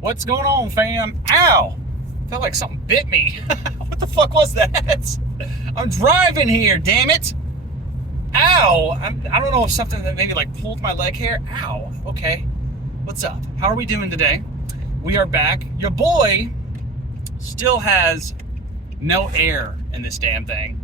What's going on, fam? Ow! Felt like something bit me. What the fuck was that? I'm driving here, damn it! Ow! I don't know if something that maybe like pulled my leg hair. Ow. Okay. What's up? How are we doing today? We are back. Your boy still has no air in this damn thing,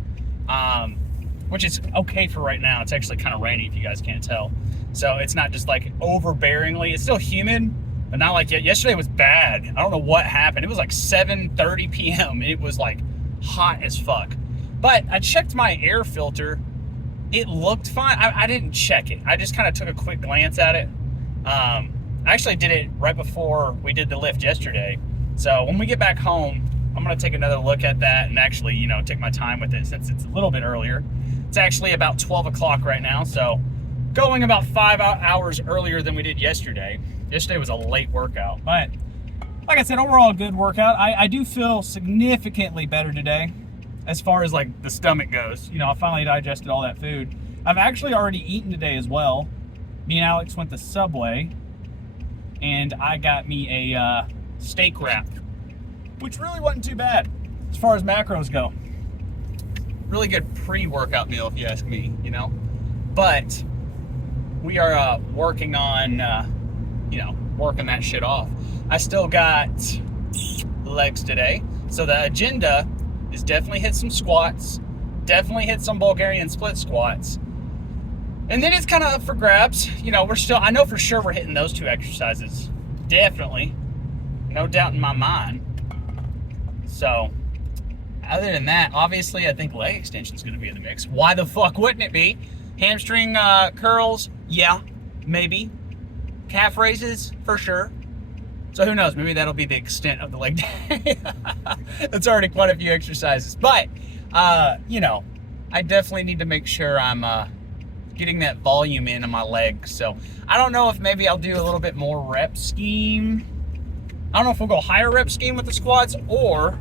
which is okay for right now. It's actually kind of rainy, if you guys can't tell. So it's not just like overbearingly. It's still humid, but not like yesterday was bad. I don't know what happened. It was like 7:30 p.m. It was like hot as fuck. But I checked my air filter. It looked fine. I didn't check it. I just kind of took a quick glance at it. I actually did it right before we did the lift yesterday. So when we get back home, I'm going to take another look at that and actually, take my time with it since it's a little bit earlier. It's actually about 12 o'clock right now. So going about 5 hours earlier than we did yesterday. Yesterday was a late workout, but like I said, overall good workout. I do feel significantly better today as far as like the stomach goes. I finally digested all that food. I've actually already eaten today as well. Me and Alex went to Subway and I got me a steak wrap, which really wasn't too bad as far as macros go. Really good pre-workout meal, if you ask me, But we are working on, working that shit off. I still got legs today. So the agenda is definitely hit some squats, definitely hit some Bulgarian split squats. And then it's kind of up for grabs. I know for sure we're hitting those two exercises. Definitely. No doubt in my mind. So, other than that, obviously, I think leg extension is going to be in the mix. Why the fuck wouldn't it be? Hamstring curls, yeah, maybe. Calf raises, for sure. So who knows? Maybe that'll be the extent of the leg day. That's already quite a few exercises. But, I definitely need to make sure I'm getting that volume in on my legs. So I don't know if maybe I'll do a little bit more rep scheme. I don't know if we'll go higher rep scheme with the squats or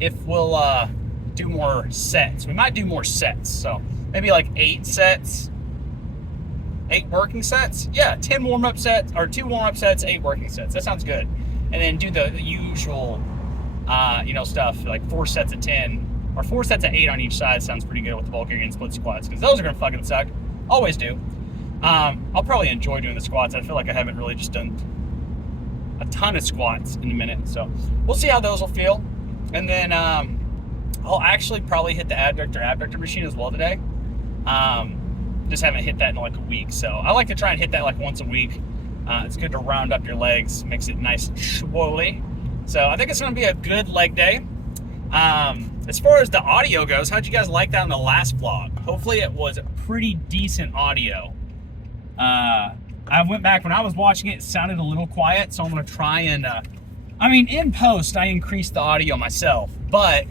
if we'll do more sets. We might do more sets. So maybe like 8 sets, 8 working sets. Yeah, 10 warm-up sets or 2 warm-up sets, 8 working sets. That sounds good. And then do the usual, stuff like 4 sets of 10 or 4 sets of 8 on each side. Sounds pretty good with the Bulgarian split squats because those are gonna fucking suck. Always do. I'll probably enjoy doing the squats. I feel like I haven't really just done a ton of squats in a minute, so we'll see how those will feel. And then I'll actually probably hit the abductor machine as well today. Just haven't hit that in like a week, so I like to try and hit that like once a week. It's good to round up your legs, makes it nice and swolly. So I think it's going to be a good leg day. As far as the audio goes, how'd you guys like that in the last vlog? Hopefully it was pretty decent audio. I went back when I was watching it, it sounded a little quiet, so I'm going to try and, in post, I increased the audio myself, but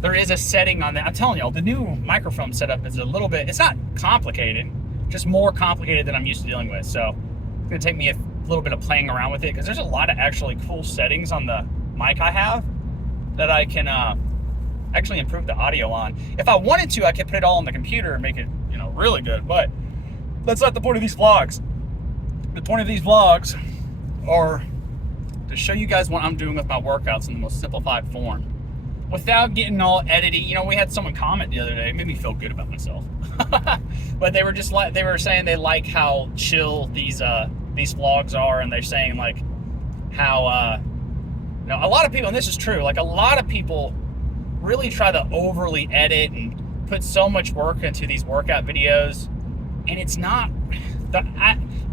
there is a setting on that. I'm telling y'all, the new microphone setup is a little bit, it's not complicated, just more complicated than I'm used to dealing with, so it's going to take me a little bit of playing around with it, because there's a lot of actually cool settings on the mic I have that I can actually improve the audio on. If I wanted to, I could put it all on the computer and make it, really good, but that's not the point of these vlogs. The point of these vlogs are to show you guys what I'm doing with my workouts in the most simplified form without getting all editing. We had someone comment the other day. It made me feel good about myself. But they were just like, they were saying they like how chill these vlogs are, and they're saying like how a lot of people, and this is true, like a lot of people really try to overly edit and put so much work into these workout videos, and it's not.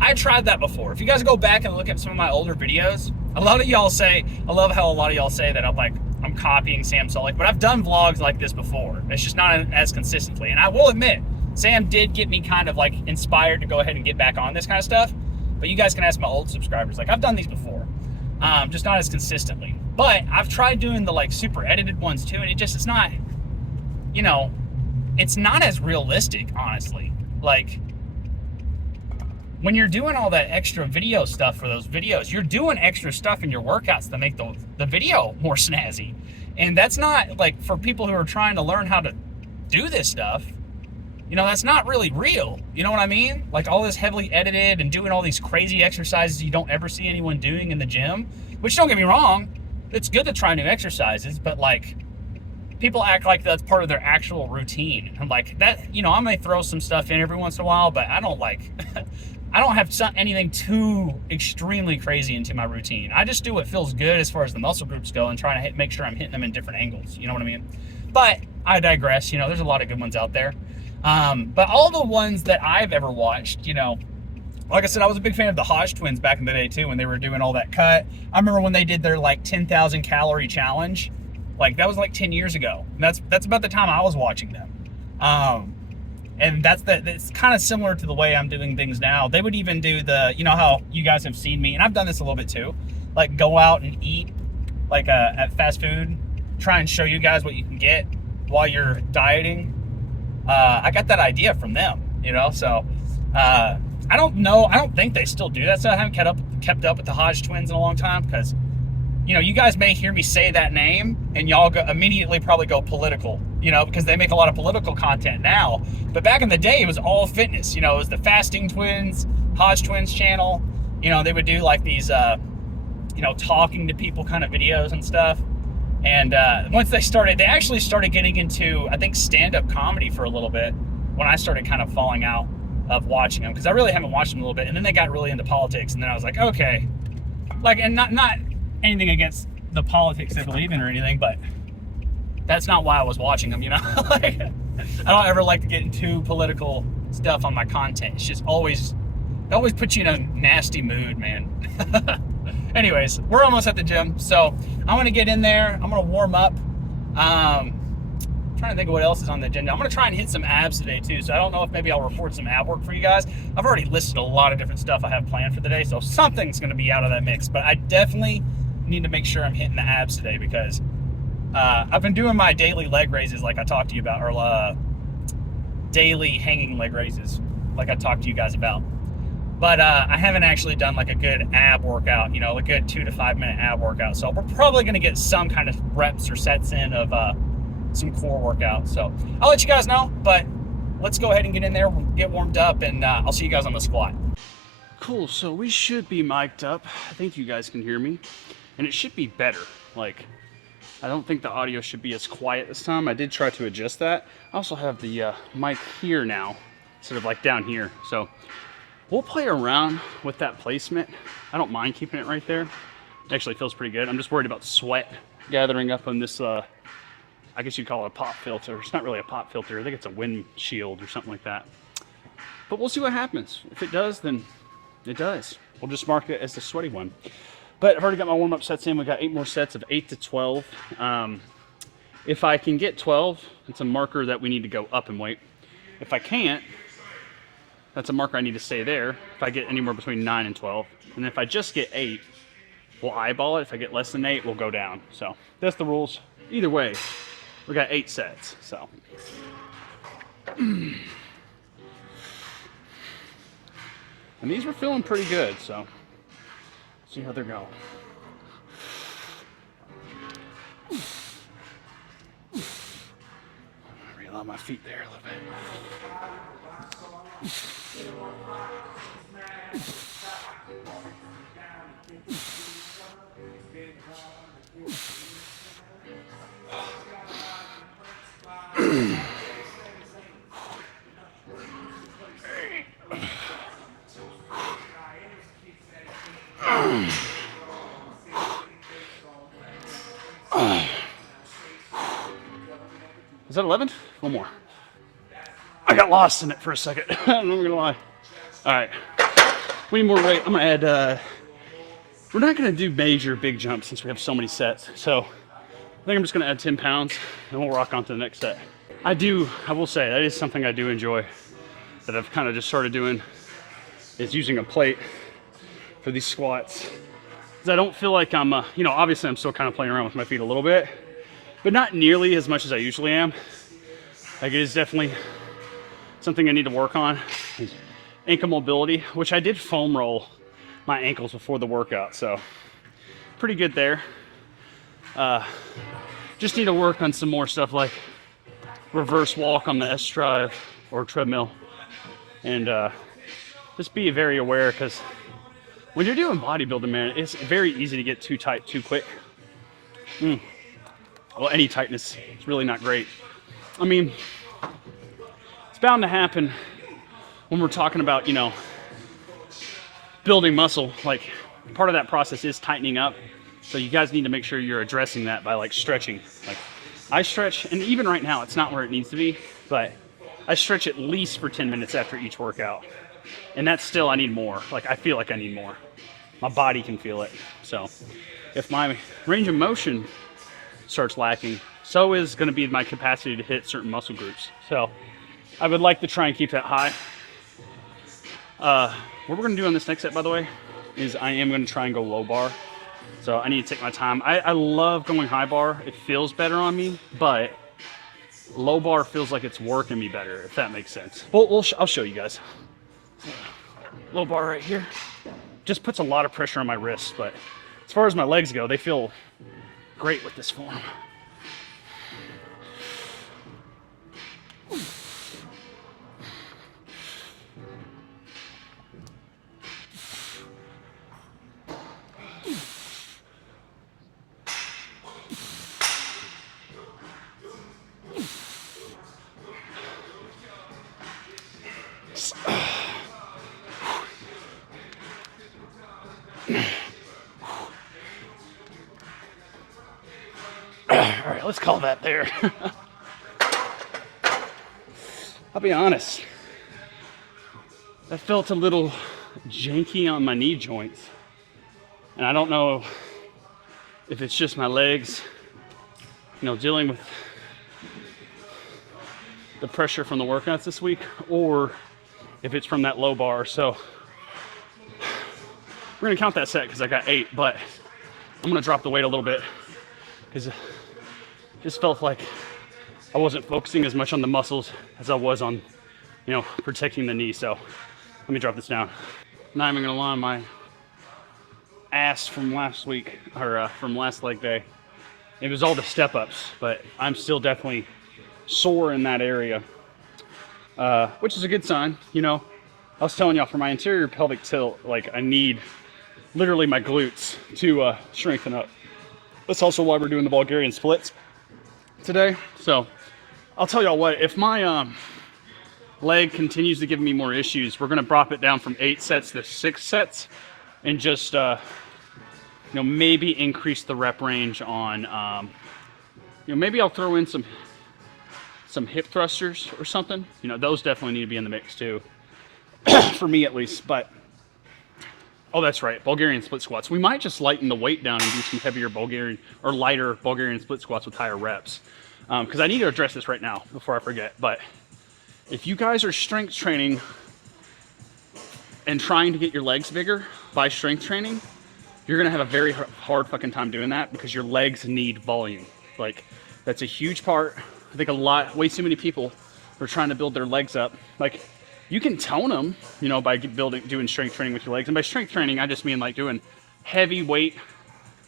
I tried that before. If you guys go back and look at some of my older videos, a lot of y'all say, I love how a lot of y'all say that I'm copying Sam Solik, but I've done vlogs like this before. It's just not as consistently. And I will admit, Sam did get me kind of like inspired to go ahead and get back on this kind of stuff. But you guys can ask my old subscribers. Like, I've done these before, just not as consistently. But I've tried doing the like super edited ones too, and it's not, it's not as realistic, honestly. Like, when you're doing all that extra video stuff for those videos, you're doing extra stuff in your workouts to make the video more snazzy. And that's not, like, for people who are trying to learn how to do this stuff, you know, that's not really real. You know what I mean? Like all this heavily edited and doing all these crazy exercises you don't ever see anyone doing in the gym, which don't get me wrong, it's good to try new exercises, but like people act like that's part of their actual routine. I'm like, that, you know, I may throw some stuff in every once in a while, but I don't like, I don't have anything too extremely crazy into my routine. I just do what feels good as far as the muscle groups go and trying to make sure I'm hitting them in different angles. You know what I mean? But I digress. You know, there's a lot of good ones out there. But all the ones that I've ever watched, you know, like I said, I was a big fan of the Hodge twins back in the day too, when they were doing all that cut. I remember when they did their like 10,000 calorie challenge. Like that was like 10 years ago. And that's about the time I was watching them. And it's kind of similar to the way I'm doing things now. They would even do the, you know how you guys have seen me, and I've done this a little bit too, like go out and eat like at fast food, try and show you guys what you can get while you're dieting. I got that idea from them, you know, so I don't know. I don't think they still do that. So I haven't kept up with the Hodge twins in a long time because, you know, you guys may hear me say that name and y'all immediately probably go political, you know, because they make a lot of political content now. But back in the day, it was all fitness. You know, it was the Fasting Twins, Hodge Twins channel. You know, they would do like these, you know, talking to people kind of videos and stuff. And once they actually started getting into, I think, stand-up comedy for a little bit when I started kind of falling out of watching them, because I really haven't watched them a little bit. And then they got really into politics, and then I was like, okay, like, and not anything against the politics they believe in or anything, but that's not why I was watching them, you know. Like, I don't ever like to get into political stuff on my content. It's just it always puts you in a nasty mood, man. Anyways, we're almost at the gym, so I'm gonna get in there. I'm gonna warm up. Trying to think of what else is on the agenda. I'm gonna try and hit some abs today too, so I don't know if maybe I'll record some ab work for you guys. I've already listed a lot of different stuff I have planned for the day, so something's gonna be out of that mix, but I definitely need to make sure I'm hitting the abs today because I've been doing my daily leg raises like I talked to you about, or daily hanging leg raises like I talked to you guys about. But I haven't actually done like a good ab workout, you know, a good 2 to 5 minute ab workout. So we're probably going to get some kind of reps or sets in of some core workout. So I'll let you guys know, but let's go ahead and get in there, get warmed up, and I'll see you guys on the squat. Cool, so we should be mic'd up. I think you guys can hear me, and it should be better. Like, I don't think the audio should be as quiet this time. I did try to adjust that. I also have the mic here now, instead of like down here. So we'll play around with that placement. I don't mind keeping it right there. It actually feels pretty good. I'm just worried about sweat gathering up on this, I guess you'd call it a pop filter. It's not really a pop filter. I think it's a windshield or something like that. But we'll see what happens. If it does, then it does. We'll just mark it as the sweaty one. But I've already got my warm-up sets in. We got 8 more sets of 8 to 12. If I can get 12, it's a marker that we need to go up in weight. If I can't, that's a marker I need to stay there. If I get anywhere between 9 and 12. And if I just get 8, we'll eyeball it. If I get less than 8, we'll go down. So that's the rules. Either way, we got 8 sets. So. And these were feeling pretty good, so see how they're going. Realign my feet there a little bit. Is that 11? One more. I got lost in it for a second. I'm not gonna lie. All right, we need more weight. I'm gonna add, we're not gonna do major big jumps since we have so many sets. So I think I'm just gonna add 10 pounds and we'll rock on to the next set. I will say that is something I do enjoy that I've kind of just started doing, is using a plate for these squats. Because I don't feel like I'm, you know, obviously I'm still kind of playing around with my feet a little bit, but not nearly as much as I usually am. Like, it is definitely something I need to work on. Ankle mobility, which I did foam roll my ankles before the workout, so pretty good there. Just need to work on some more stuff like reverse walk on the S drive, or treadmill. And just be very aware, because when you're doing bodybuilding, man, it's very easy to get too tight too quick. Well, any tightness is really not great. I mean, it's bound to happen when we're talking about, building muscle. Like, part of that process is tightening up. So you guys need to make sure you're addressing that by like stretching. Like, I stretch, and even right now, it's not where it needs to be, but I stretch at least for 10 minutes after each workout. And that's still, I need more. Like, I feel like I need more. My body can feel it. So if my range of motion starts lacking, so is going to be my capacity to hit certain muscle groups. So I would like to try and keep that high. What we're going to do on this next set, by the way, is I am going to try and go low bar. So I need to take my time. I love going high bar. It feels better on me, but low bar feels like it's working me better, if that makes sense. I'll show you guys. Low bar right here. Just puts a lot of pressure on my wrists, but as far as my legs go, they feel great with this form. All right, let's call that there. I'll be honest, that felt a little janky on my knee joints. And I don't know if it's just my legs, dealing with the pressure from the workouts this week, or if it's from that low bar. So we're gonna count that set because I got 8, but I'm gonna drop the weight a little bit because it just felt like I wasn't focusing as much on the muscles as I was on, protecting the knee. So let me drop this down. Not even gonna lie, my ass from last week, or from last leg day, it was all the step ups, but I'm still definitely sore in that area, which is a good sign. I was telling y'all, for my anterior pelvic tilt, like, I need literally my glutes to strengthen up. That's also why we're doing the Bulgarian splits today. So I'll tell y'all what, if my leg continues to give me more issues, we're gonna drop it down from 8 sets to 6 sets, and just maybe increase the rep range on maybe I'll throw in some hip thrusters or something. Those definitely need to be in the mix too, for me at least. But oh, that's right, Bulgarian split squats. We might just lighten the weight down and do some heavier lighter Bulgarian split squats with higher reps, because I need to address this right now before I forget. But if you guys are strength training and trying to get your legs bigger by strength training, you're gonna have a very hard fucking time doing that, because your legs need volume. Like, that's a huge part. I think way too many people are trying to build their legs up. Like, you can tone them, by doing strength training with your legs. And by strength training, I just mean like doing heavy weight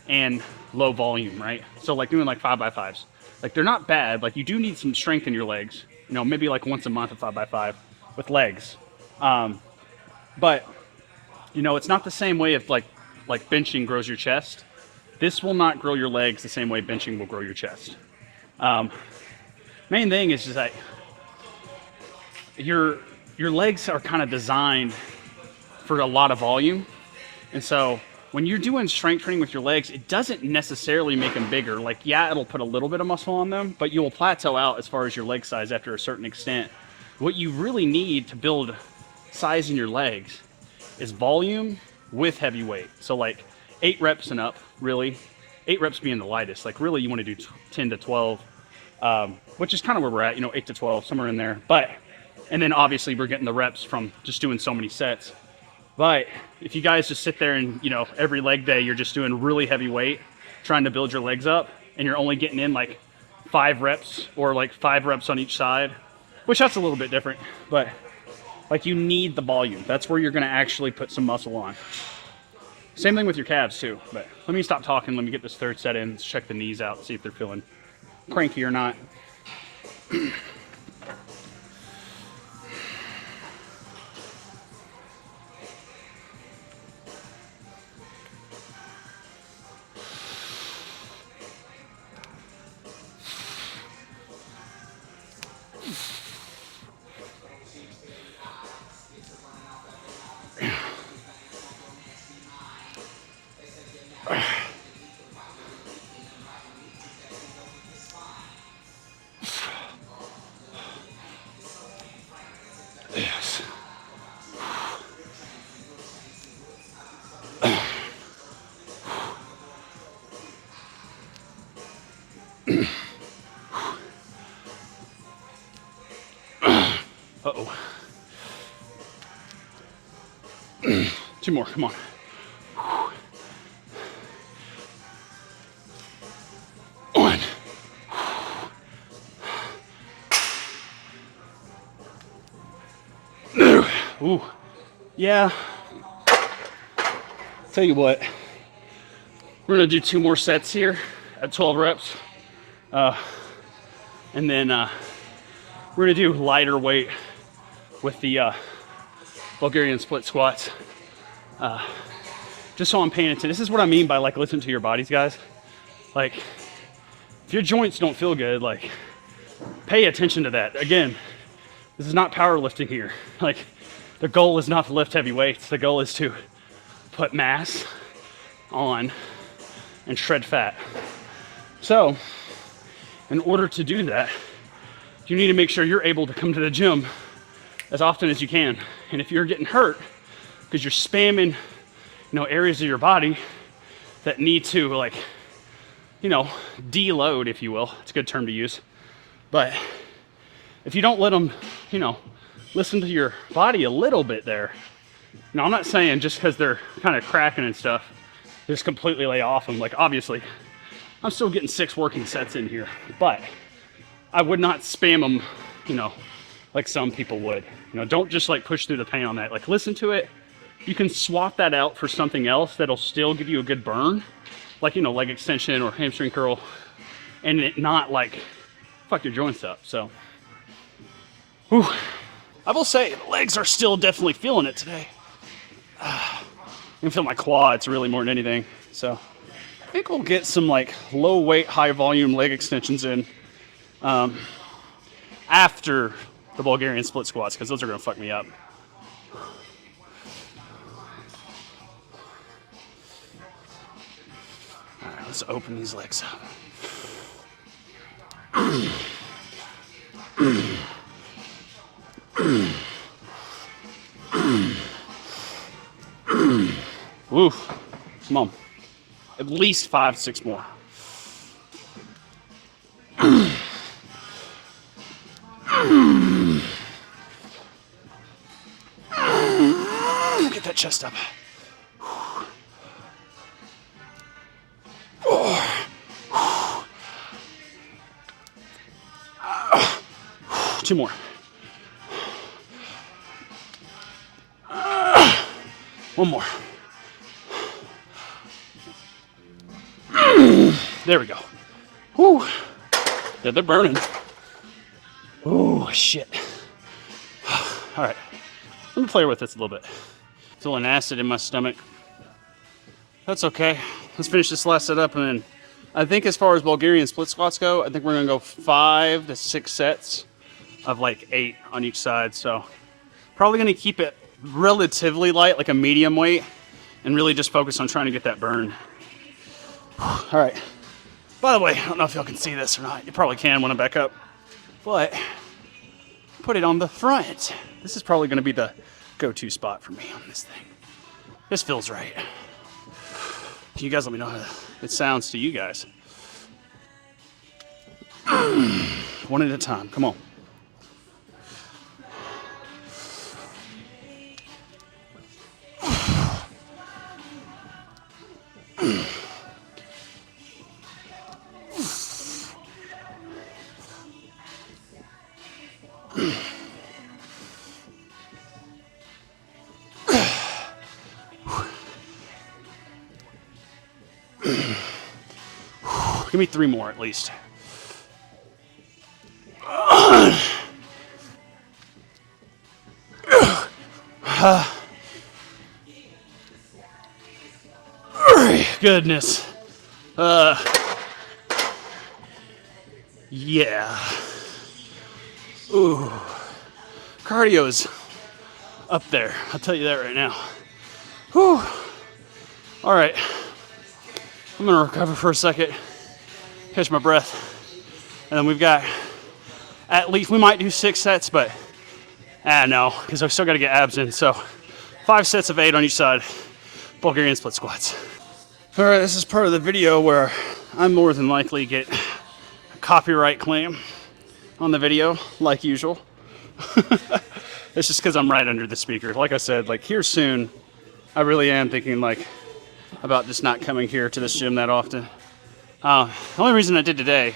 and low volume, right? So like doing like 5x5s. Like, they're not bad. Like, you do need some strength in your legs, maybe like once a month, a 5x5 with legs. But it's not the same way of like benching grows your chest. This will not grow your legs the same way benching will grow your chest. Main thing is just that your legs are kind of designed for a lot of volume. And so when you're doing strength training with your legs, it doesn't necessarily make them bigger. Like, yeah, it'll put a little bit of muscle on them, but you will plateau out as far as your leg size after a certain extent. What you really need to build size in your legs is volume with heavy weight. So like 8 reps and up, really. 8 reps being the lightest. Like, really, you want to do 10 to 12, which is kind of where we're at, 8 to 12, somewhere in there. And then obviously we're getting the reps from just doing so many sets. But if you guys just sit there and, every leg day you're just doing really heavy weight, trying to build your legs up, and you're only getting in like 5 reps or like 5 reps on each side, which that's a little bit different, but like, you need the volume. That's where you're going to actually put some muscle on. Same thing with your calves too. But let me stop talking. Let me get this third set in. Let's check the knees out, see if they're feeling cranky or not. Uh-oh. 2 more, come on. One. Ooh, yeah. Tell you what, we're gonna do 2 more sets here at 12 reps. And then we're gonna do lighter weight with the Bulgarian split squats. Just so I'm paying attention. This is what I mean by like listen to your bodies, guys. Like if your joints don't feel good, like pay attention to that. Again, this is not powerlifting here. Like the goal is not to lift heavy weights. The goal is to put mass on and shred fat. So in order to do that, you need to make sure you're able to come to the gym as often as you can. And if you're getting hurt because you're spamming, areas of your body that need to like, deload, if you will. It's a good term to use. But if you don't let them, listen to your body a little bit there. Now, I'm not saying just because they're kind of cracking and stuff, just completely lay off them. Like, obviously, I'm still getting 6 working sets in here, but I would not spam them, like some people would. Don't just like push through the pain on that. Like, listen to it. You can swap that out for something else that'll still give you a good burn, like, leg extension or hamstring curl, and it not like fuck your joints up. So, whew. I will say the legs are still definitely feeling it today. I can feel my quads really more than anything. So I think we'll get some like low weight, high volume leg extensions in after the Bulgarian split squats, because those are gonna fuck me up. All right, let's open these legs up. Woof. Come on. At least 5, 6 more. Get that chest up. 2 more. One more. There we go. Whew. Yeah, they're burning. Oh, shit. All right. Let me play with this a little bit. Feeling acid in my stomach. That's okay. Let's finish this last set up, and then I think as far as Bulgarian split squats go, I think we're gonna go 5 to 6 sets of like 8 on each side. So probably gonna keep it relatively light, like a medium weight, and really just focus on trying to get that burn. All right. By the way, I don't know if y'all can see this or not. You probably can when I'm back up, but put it on the front. This is probably gonna be the go-to spot for me on this thing. This feels right. You guys let me know how it sounds to you guys. One at a time, come on. Give me 3 more at least. Goodness. Yeah. Ooh. Cardio's up there. I'll tell you that right now. Whew. All right. I'm gonna recover for a second, catch my breath, and then we've got at least, we might do 6 sets, but no, because I've still got to get abs in. So 5 sets of 8 on each side, Bulgarian split squats. All right, this is part of the video where I more than likely get copyright claim on the video, like usual. It's just because I'm right under the speaker. Like I said, like here soon, I really am thinking like about just not coming here to this gym that often. The only reason I did today,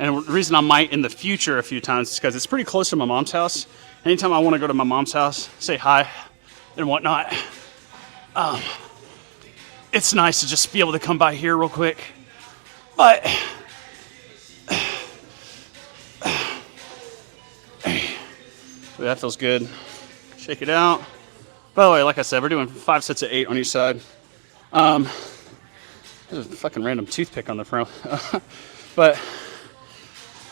and the reason I might in the future a few times, is because it's pretty close to my mom's house. Anytime I want to go to my mom's house, say hi and whatnot, it's nice to just be able to come by here real quick. But that feels good. Shake it out. By the way, like I said, we're doing 5 sets of 8 on each side. There's a fucking random toothpick on the front. But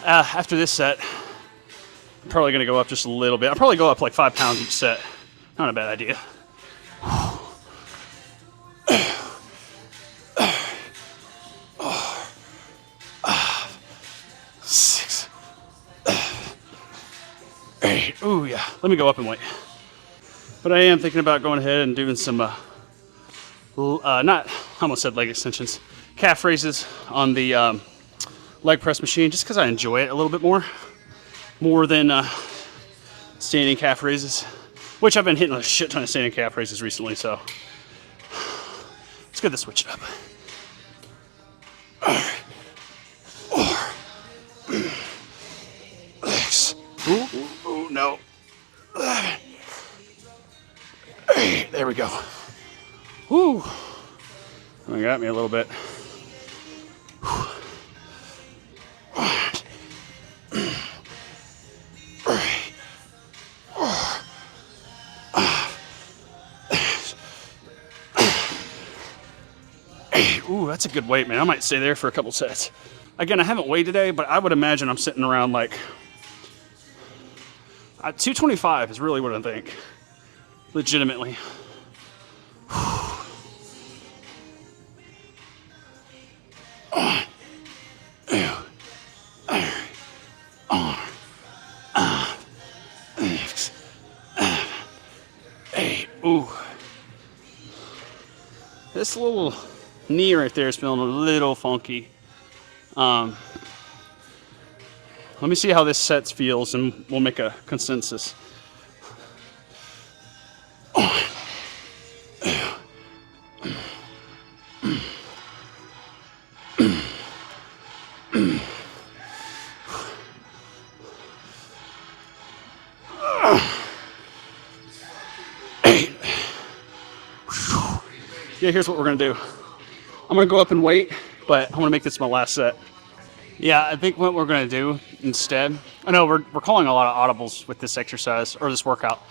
after this set, I'm probably gonna go up just a little bit. I'll probably go up like 5 pounds each set. Not a bad idea. 6, 8. Ooh, yeah. Let me go up and wait. But I am thinking about going ahead and doing some, I almost said leg extensions, calf raises on the leg press machine, just because I enjoy it a little bit more than standing calf raises, which I've been hitting a shit ton of standing calf raises recently, so it's good to switch it up. All right. 6. Ooh, no. 11. 8. There we go. Woo. That got me a little bit. Ooh, that's a good weight, man. I might stay there for a couple sets. Again, I haven't weighed today, but I would imagine I'm sitting around like 225 is really what I think. Legitimately. Ooh. This little knee right there is feeling a little funky. Let me see how this set feels and we'll make a consensus. Yeah, here's what we're gonna do. I'm gonna go up and wait, but I wanna make this my last set. Yeah, I think what we're gonna do instead, I know we're calling a lot of audibles with this exercise, or this workout,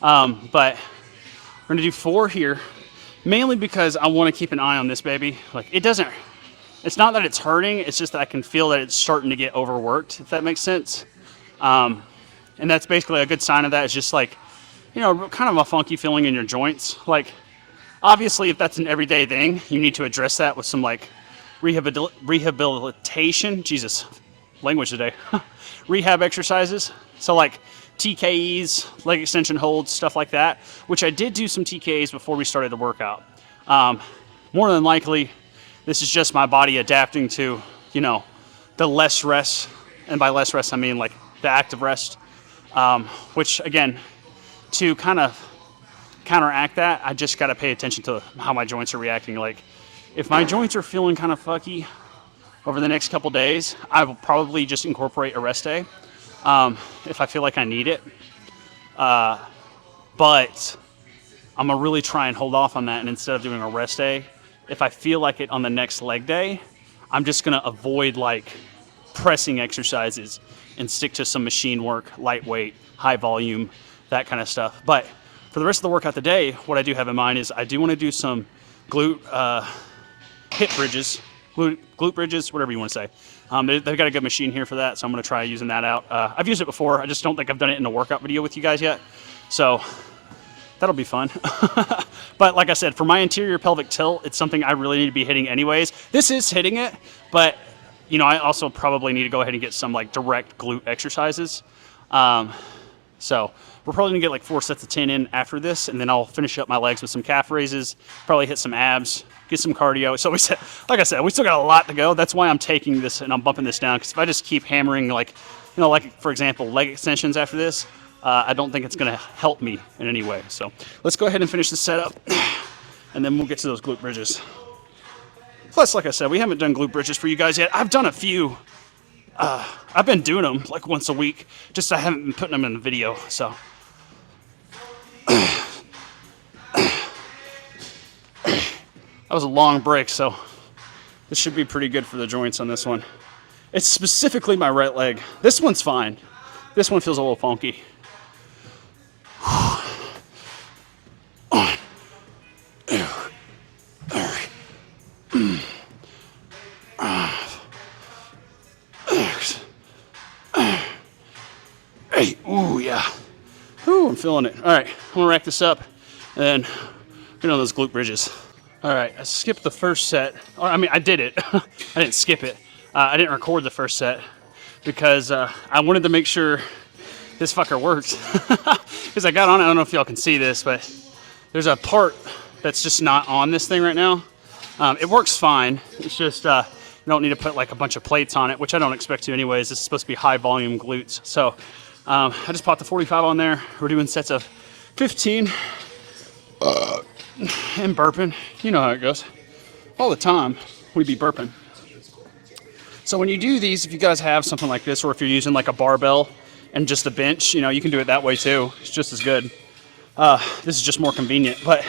but we're gonna do 4 here, mainly because I wanna keep an eye on this baby. Like, it's not that it's hurting, it's just that I can feel that it's starting to get overworked, if that makes sense. And that's basically a good sign of that, is just like, you know, kind of a funky feeling in your joints. Like, obviously, if that's an everyday thing, you need to address that with some like rehabilitation. Jesus, language today. Rehab exercises. So like TKEs, leg extension holds, stuff like that, which I did do some TKEs before we started the workout. More than likely, this is just my body adapting to, you know, the less rest. And by less rest, I mean like the active rest, which again, to kind of counteract that, I just got to pay attention to how my joints are reacting. Like, if my joints are feeling kind of fucky over the next couple days, I will probably just incorporate a rest day if I feel like I need it. But I'm gonna really try and hold off on that, and instead of doing a rest day, if I feel like it on the next leg day, I'm just gonna avoid like pressing exercises and stick to some machine work, lightweight, high volume, that kind of stuff. But for the rest of the workout today, what I do have in mind is I do want to do some glute hip bridges, glute bridges, whatever you want to say. They've got a good machine here for that, so I'm going to try using that out. I've used it before. I just don't think I've done it in a workout video with you guys yet. So that'll be fun. But like I said, for my anterior pelvic tilt, it's something I really need to be hitting anyways. This is hitting it, but you know, I also probably need to go ahead and get some like direct glute exercises. So we're probably gonna get like 4 sets of 10 in after this, and then I'll finish up my legs with some calf raises, probably hit some abs, get some cardio. So like I said, we still got a lot to go. That's why I'm taking this and I'm bumping this down, because if I just keep hammering, like, you know, like for example, leg extensions after this, I don't think it's going to help me in any way. So let's go ahead and finish the setup, and then we'll get to those glute bridges. Plus, like I said, we haven't done glute bridges for you guys yet. I've done a few. I've been doing them like once a week, just I haven't been putting them in the video. So that was a long break, so this should be pretty good for the joints on this one. It's specifically my right leg. This one's fine. This one feels a little funky. Hey, ooh, yeah. Ooh, I'm feeling it. All right, I'm gonna rack this up and then get on those glute bridges. All right, I skipped the first set. I mean, I did it. I didn't skip it. I didn't record the first set because I wanted to make sure this fucker works. Because I got on, I don't know if y'all can see this, but there's a part that's just not on this thing right now. It works fine. It's just you don't need to put like a bunch of plates on it, which I don't expect to anyways. This is supposed to be high volume glutes. So I just popped the 45 on there. We're doing sets of 15 and burping. You know how it goes. All the time we be burping. So when you do these, if you guys have something like this, or if you're using like a barbell and just a bench, you know, you can do it that way too. It's just as good. This is just more convenient. But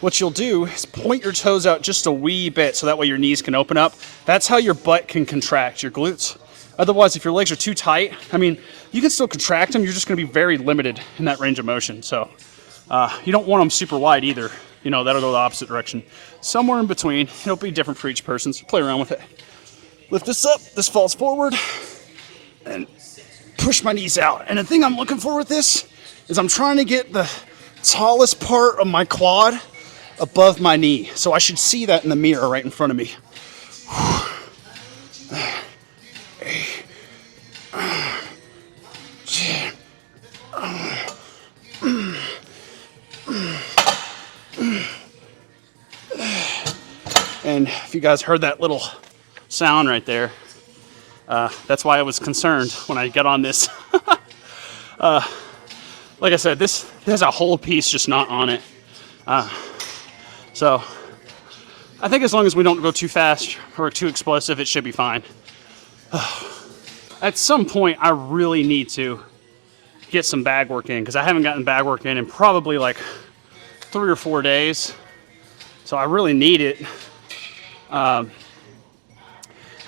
what you'll do is point your toes out just a wee bit so that way your knees can open up. That's how your butt can contract your glutes. Otherwise, if your legs are too tight, I mean, you can still contract them. You're just going to be very limited in that range of motion. So you don't want them super wide either. You know, that'll go the opposite direction. Somewhere in between. It'll be different for each person, so play around with it. Lift this up. This falls forward. And push my knees out. And the thing I'm looking for with this is I'm trying to get the tallest part of my quad above my knee. So I should see that in the mirror right in front of me. And if you guys heard that little sound right there, that's why I was concerned when I got on this. Like I said, this has a whole piece just not on it. So I think as long as we don't go too fast or too explosive, it should be fine. At some point, I really need to get some bag work in because I haven't gotten bag work in probably like 3 or 4 days. So I really need it. I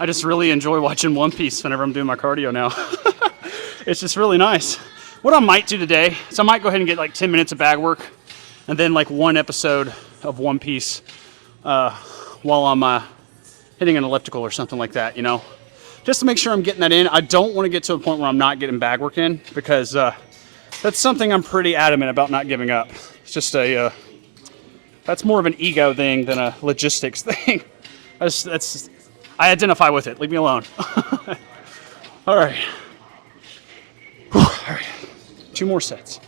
just really enjoy watching One Piece whenever I'm doing my cardio now. It's just really nice. What I might do today is I might go ahead and get like 10 minutes of bag work and then like one episode of One Piece while I'm hitting an elliptical or something like that, you know, just to make sure I'm getting that in. I don't want to get to a point where I'm not getting bag work in because that's something I'm pretty adamant about not giving up. It's just that's more of an ego thing than a logistics thing. I identify with it. Leave me alone. All right. Whew. All right. 2 more sets.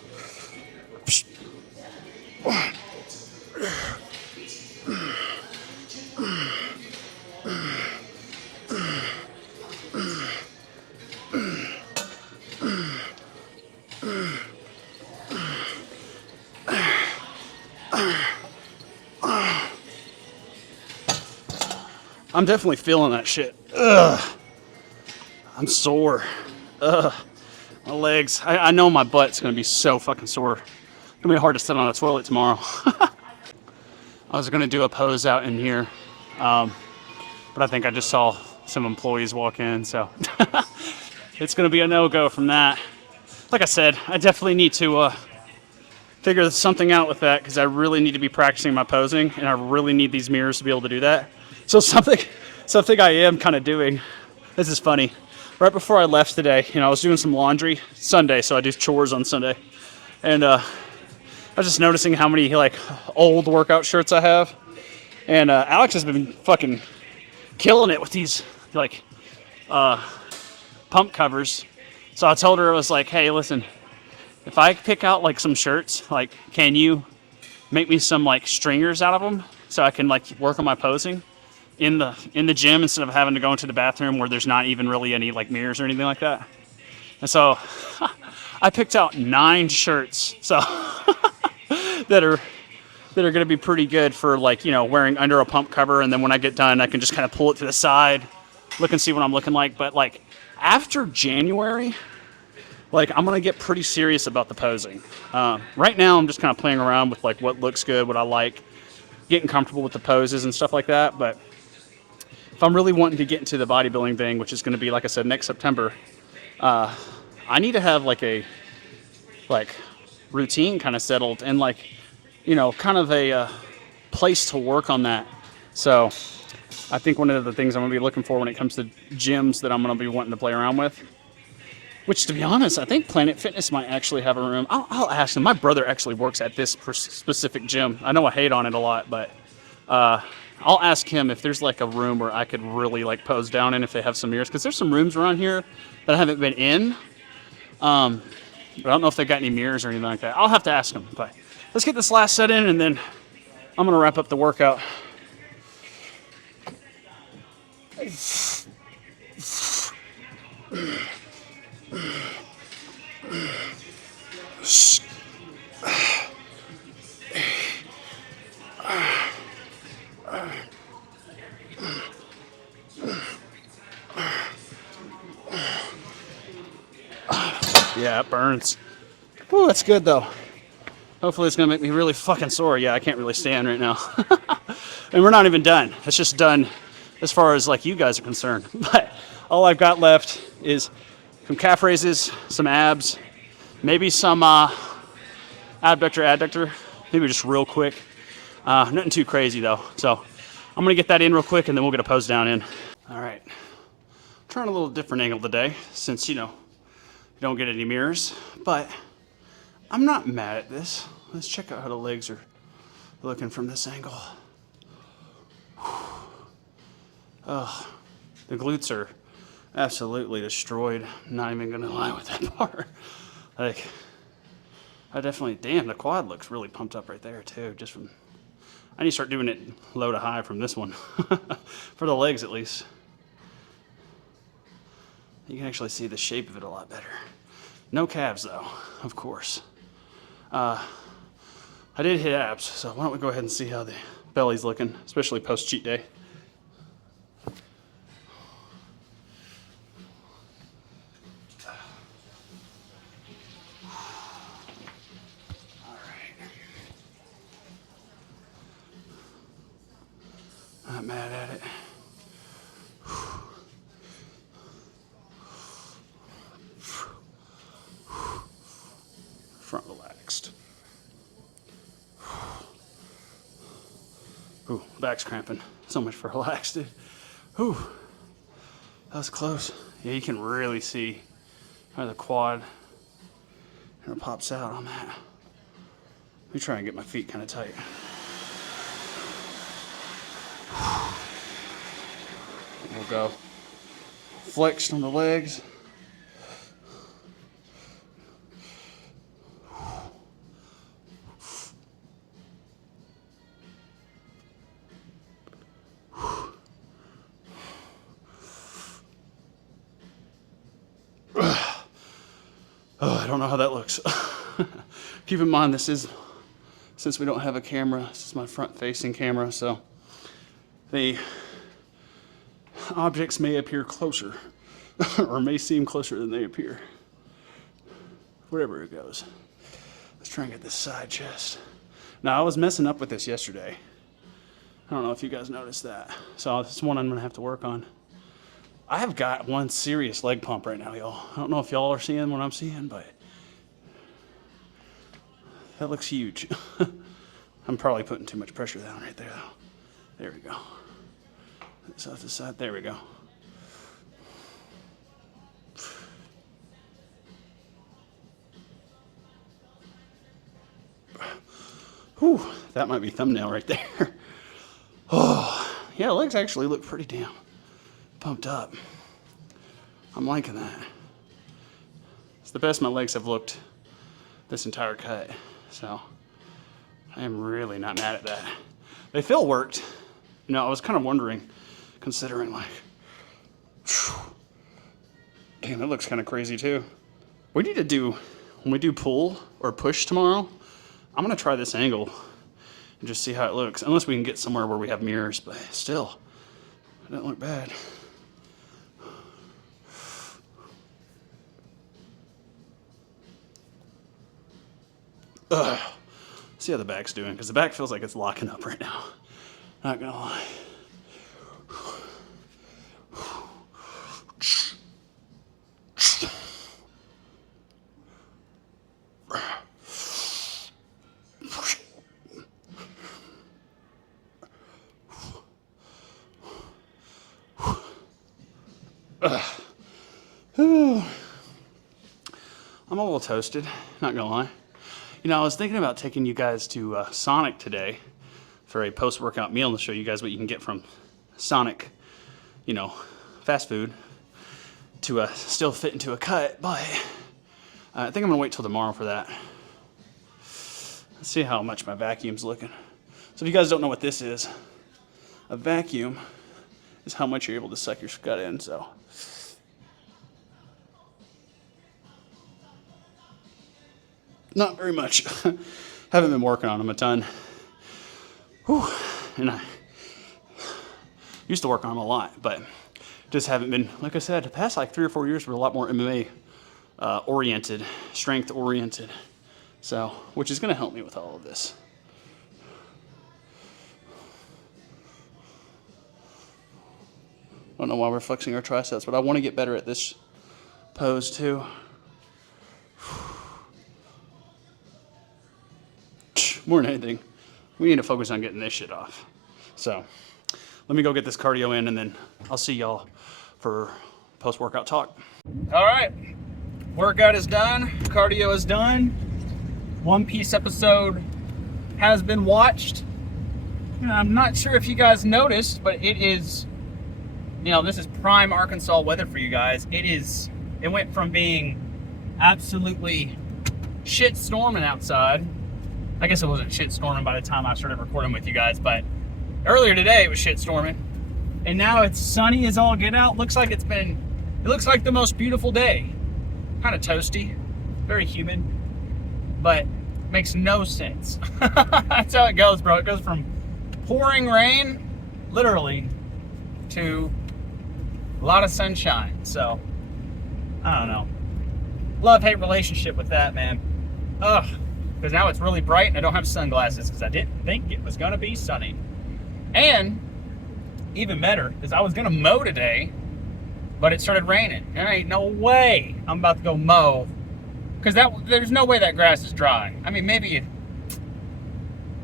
I'm definitely feeling that shit. Ugh. I'm sore. Ugh. My legs. I know my butt's gonna be so fucking sore. It's gonna be hard to sit on a toilet tomorrow. I was gonna do a pose out in here, but I think I just saw some employees walk in, so it's gonna be a no-go from that. Like I said, I definitely need to figure something out with that because I really need to be practicing my posing, and I really need these mirrors to be able to do that. So something I am kind of doing. This is funny. Right before I left today, you know, I was doing some laundry. Sunday, so I do chores on Sunday, and I was just noticing how many like old workout shirts I have, and Alex has been fucking killing it with these like pump covers. So I told her, I was like, hey, listen, if I pick out like some shirts, like, can you make me some like stringers out of them so I can like work on my posing in the gym instead of having to go into the bathroom where there's not even really any like mirrors or anything like that. And so I picked out 9 shirts so that are going to be pretty good for like, you know, wearing under a pump cover, and then when I get done I can just kind of pull it to the side, look and see what I'm looking like. But like after January, like I'm gonna get pretty serious about the posing. Right now I'm just kind of playing around with like what looks good, what I like, getting comfortable with the poses and stuff like that. But if I'm really wanting to get into the bodybuilding thing, which is going to be, like I said, next September, I need to have like a like routine kind of settled, and like, you know, kind of a place to work on that. So I think one of the things I'm gonna be looking for when it comes to gyms that I'm gonna be wanting to play around with, which to be honest, I think Planet Fitness might actually have a room. I'll ask them. My brother actually works at this specific gym. I know I hate on it a lot, but I'll ask him if there's like a room where I could really like pose down in if they have some mirrors, because there's some rooms around here that I haven't been in. But I don't know if they've got any mirrors or anything like that. I'll have to ask them. But let's get this last set in, and then I'm gonna wrap up the workout. Yeah, it burns. Ooh, that's good though. Hopefully it's gonna make me really fucking sore. Yeah, I can't really stand right now. And we're not even done. It's just done as far as like you guys are concerned. But all I've got left is some calf raises, some abs, maybe some abductor, adductor, maybe just real quick. Nothing too crazy though. So I'm gonna get that in real quick, and then we'll get a pose down in. All right, trying a little different angle today, since you know you don't get any mirrors, but I'm not mad at this. Let's check out how the legs are looking from this angle. Oh, the glutes are absolutely destroyed. I'm not even gonna lie with that part. Like, I definitely, damn, the quad looks really pumped up right there too, just from, I need to start doing it low to high from this one. For the legs at least. You can actually see the shape of it a lot better. No calves though, of course. I did hit abs, so why don't we go ahead and see how the belly's looking, especially post cheat day. Not mad at it. Front relaxed. Ooh, back's cramping. So much for relaxed, dude. Ooh, that was close. Yeah, you can really see how the quad kind of pops out on that. Let me try and get my feet kind of tight. We'll go flexed on the legs. Oh, I don't know how that looks. Keep in mind, this is, since we don't have a camera, this is my front-facing camera, so the objects may appear closer or may seem closer than they appear. Wherever it goes. Let's try and get this side chest. Now, I was messing up with this yesterday. I don't know if you guys noticed that. So this is one I'm gonna have to work on. I have got one serious leg pump right now, y'all. I don't know if y'all are seeing what I'm seeing, but that looks huge. I'm probably putting too much pressure down right there, though. There we go. Side to side, there we go. Whew, that might be thumbnail right there. Oh, yeah, legs actually look pretty damn pumped up. I'm liking that. It's the best my legs have looked this entire cut, so I am really not mad at that. They feel worked. You know, I was kind of wondering, considering like, damn, that looks kind of crazy too. We need to do, when we do pull or push tomorrow, I'm gonna try this angle and just see how it looks. Unless we can get somewhere where we have mirrors, but still, it doesn't look bad. Ugh. See how the back's doing, because the back feels like it's locking up right now. Not gonna lie. I'm a little toasted, not gonna lie. You know, I was thinking about taking you guys to Sonic today for a post-workout meal and to show you guys what you can get from Sonic, you know, fast food to still fit into a cut, but I think I'm gonna wait till tomorrow for that. Let's see how much my vacuum's looking. So if you guys don't know what this is, a vacuum is how much you're able to suck your gut in, so. Not very much. Haven't been working on them a ton. Whew. And I used to work on them a lot, but just haven't been, like I said, the past like 3 or 4 years were a lot more MMA oriented, strength oriented. So, which is gonna help me with all of this. I don't know why we're flexing our triceps, but I want to get better at this pose too. More than anything, we need to focus on getting this shit off. So let me go get this cardio in, and then I'll see y'all for post-workout talk. All right, workout is done, cardio is done. One Piece episode has been watched. I'm not sure if you guys noticed, but it is, you know, this is prime Arkansas weather for you guys. It went from being absolutely shit storming outside. I guess it wasn't shit storming by the time I started recording with you guys, but earlier today it was shit storming. And now it's sunny as all get out. It looks like the most beautiful day. Kind of toasty, very humid, but makes no sense. That's how it goes, bro. It goes from pouring rain, literally, to a lot of sunshine. So, I don't know. Love-hate relationship with that, man. Ugh. Because now it's really bright and I don't have sunglasses because I didn't think it was going to be sunny. And even better is I was going to mow today, but it started raining. There ain't no way I'm about to go mow because there's no way that grass is dry. I mean, maybe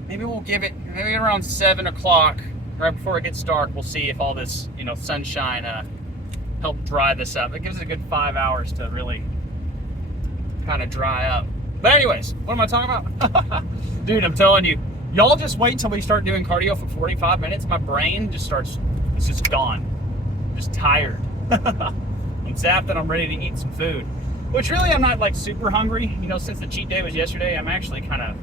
we'll give it maybe around 7 o'clock, right before it gets dark. We'll see if all this, you know, sunshine helped dry this up. It gives it a good 5 hours to really kind of dry up. But anyways, what am I talking about? Dude, I'm telling you, y'all just wait till we start doing cardio for 45 minutes. My brain just it's just gone. Just tired. I'm zapped and I'm ready to eat some food. Which really, I'm not like super hungry. You know, since the cheat day was yesterday, I'm actually kind of,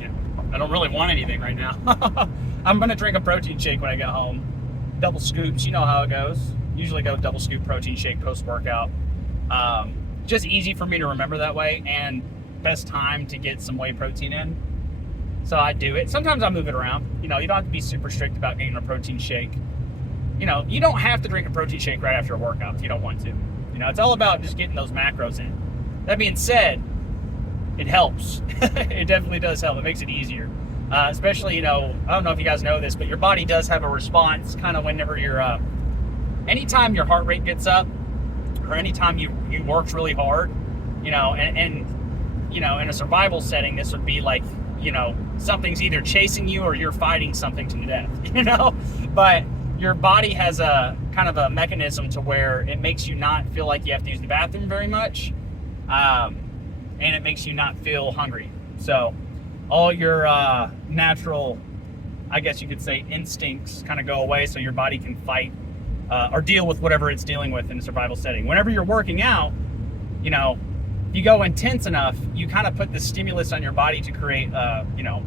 you know, I don't really want anything right now. I'm going to drink a protein shake when I get home. Double scoops, you know how it goes. Usually go double scoop protein shake post-workout. Just easy for me to remember that way, and best time to get some whey protein in. So I do it. Sometimes I move it around. You know, you don't have to be super strict about getting a protein shake. You know, you don't have to drink a protein shake right after a workout if you don't want to. You know, it's all about just getting those macros in. That being said, it helps. It definitely does help. It makes it easier. Especially, you know, I don't know if you guys know this, but your body does have a response kind of whenever you're, anytime your heart rate gets up, or anytime you worked really hard, you know, and you know, in a survival setting, this would be like, you know, something's either chasing you or you're fighting something to the death, you know, but your body has a kind of a mechanism to where it makes you not feel like you have to use the bathroom very much, and it makes you not feel hungry. So all your natural, I guess you could say, instincts kind of go away so your body can fight or deal with whatever it's dealing with in a survival setting. Whenever you're working out, you know, you go intense enough, you kind of put the stimulus on your body to create, you know,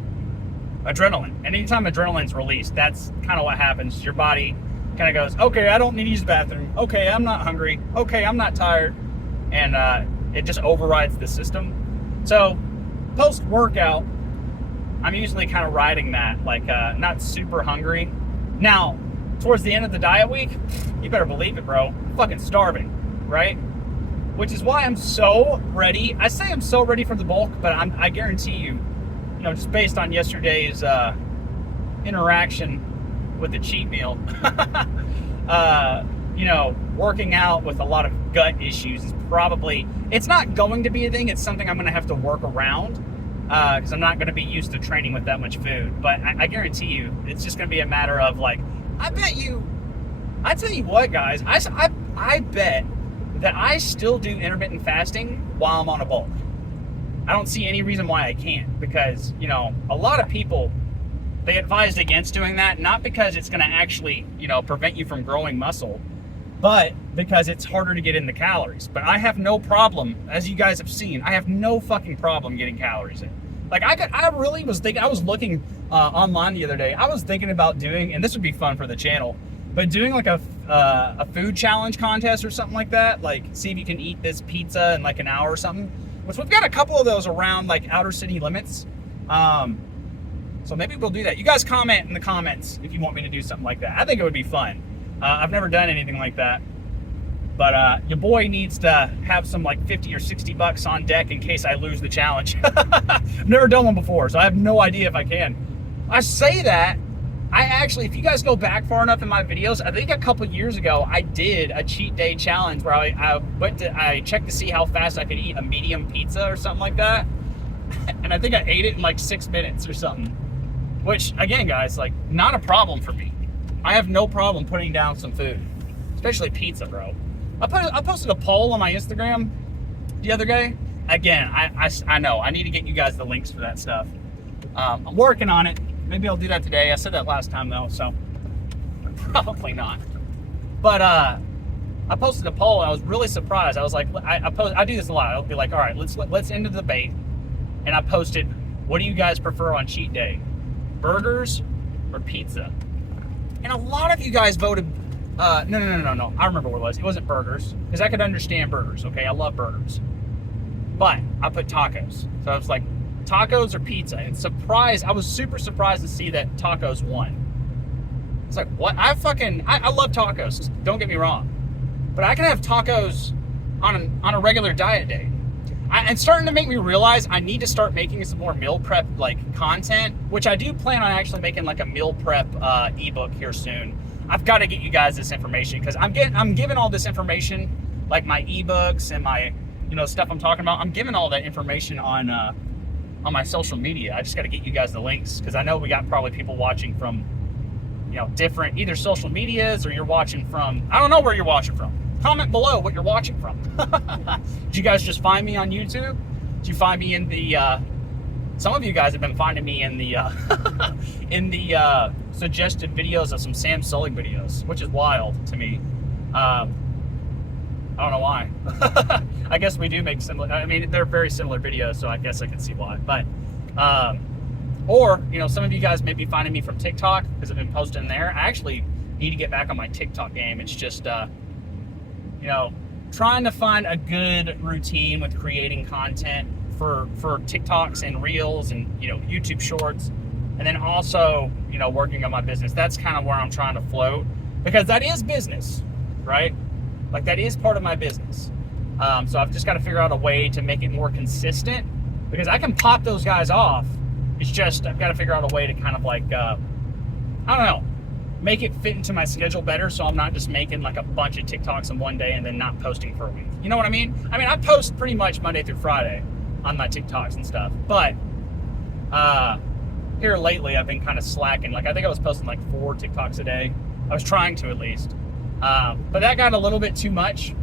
adrenaline. And anytime adrenaline's released, that's kind of what happens. Your body kind of goes, okay, I don't need to use the bathroom. Okay, I'm not hungry. Okay, I'm not tired. And it just overrides the system. So post-workout, I'm usually kind of riding that, like not super hungry. Now, towards the end of the diet week, you better believe it, bro. I'm fucking starving, right? Which is why I'm so ready. I say I'm so ready for the bulk, but I guarantee you, just based on yesterday's interaction with the cheat meal, working out with a lot of gut issues is probably, it's not going to be a thing. It's something I'm going to have to work around because I'm not going to be used to training with that much food. But I guarantee you, it's just going to be a matter of like, I tell you what, guys, I bet that I still do intermittent fasting while I'm on a bulk. I don't see any reason why I can't, because, a lot of people, they advised against doing that, not because it's going to actually, prevent you from growing muscle, but because it's harder to get in the calories. But I have no problem, as you guys have seen, I have no fucking problem getting calories in. Like, I really was thinking, I was looking online the other day, I was thinking about doing, and this would be fun for the channel, but doing like a food challenge contest or something like that, like see if you can eat this pizza in like an hour or something, which we've got a couple of those around like outer city limits. So maybe we'll do that. You guys comment in the comments if you want me to do something like that. I think it would be fun. I've never done anything like that, but your boy needs to have some like 50 or 60 bucks on deck in case I lose the challenge. I've never done one before, so I have no idea if I can. I say that, I actually, if you guys go back far enough in my videos, I think a couple years ago, I did a cheat day challenge where I checked to see how fast I could eat a medium pizza or something like that. And I think I ate it in like 6 minutes or something. Which, again, guys, like, not a problem for me. I have no problem putting down some food, especially pizza, bro. I posted a poll on my Instagram the other day. Again, I know, I need to get you guys the links for that stuff. I'm working on it. Maybe I'll do that today. I said that last time though, so probably not. But I posted a poll and I was really surprised. I was like, I do this a lot. I'll be like, all right, let's end the debate. And I posted, what do you guys prefer on cheat day? Burgers or pizza? And a lot of you guys voted, no. I remember what it was. It wasn't burgers, because I could understand burgers, okay? I love burgers. But I put tacos. So I was like, tacos or pizza? And I was super surprised to see that tacos won. It's like, what? I love tacos, don't get me wrong. But I can have tacos on a regular diet day. And starting to make me realize I need to start making some more meal prep like content, which I do plan on actually making like a meal prep ebook here soon. I've got to get you guys this information because I'm giving all this information, like my ebooks and my stuff I'm talking about. I'm giving all that information on my social media. I just got to get you guys the links because I know we got probably people watching from different either social medias, or you're watching from, I don't know where you're watching from. Comment below what you're watching from. Did you guys just find me on YouTube? Did you find me in the some of you guys have been finding me in the in the suggested videos of some Sam Sully videos, which is wild to me. I don't know why. I guess we do make similar, I mean, they're very similar videos, so I guess I can see why. But or some of you guys may be finding me from TikTok because I've been posting there. I actually need to get back on my TikTok game. It's just trying to find a good routine with creating content for TikToks and Reels and YouTube Shorts, and then also working on my business. That's kind of where I'm trying to float, because that is business, right? Like, that is part of my business. So I've just got to figure out a way to make it more consistent, because I can pop those guys off. It's just I've got to figure out a way to kind of like I don't know, make it fit into my schedule better, so I'm not just making like a bunch of TikToks in one day and then not posting for a week. You know what I mean? I mean, I post pretty much Monday through Friday on my TikToks and stuff, but here lately I've been kind of slacking. Like, I think I was posting like 4 TikToks a day. I was trying to, at least. But that got a little bit too much,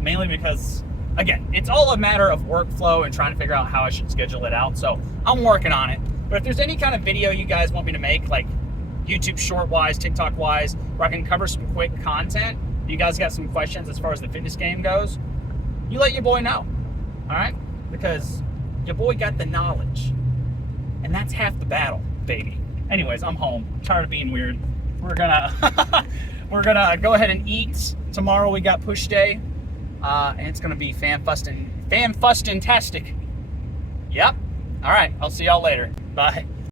mainly because, again, it's all a matter of workflow and trying to figure out how I should schedule it out. So I'm working on it. But if there's any kind of video you guys want me to make, like YouTube short-wise, TikTok-wise, where I can cover some quick content, you guys got some questions as far as the fitness game goes, you let your boy know, all right? Because your boy got the knowledge. And that's half the battle, baby. Anyways, I'm home. I'm tired of being weird. We're gonna we're gonna go ahead and eat. Tomorrow we got push day. And it's gonna be fan-fustin-tastic. Yep. All right, I'll see y'all later. Bye.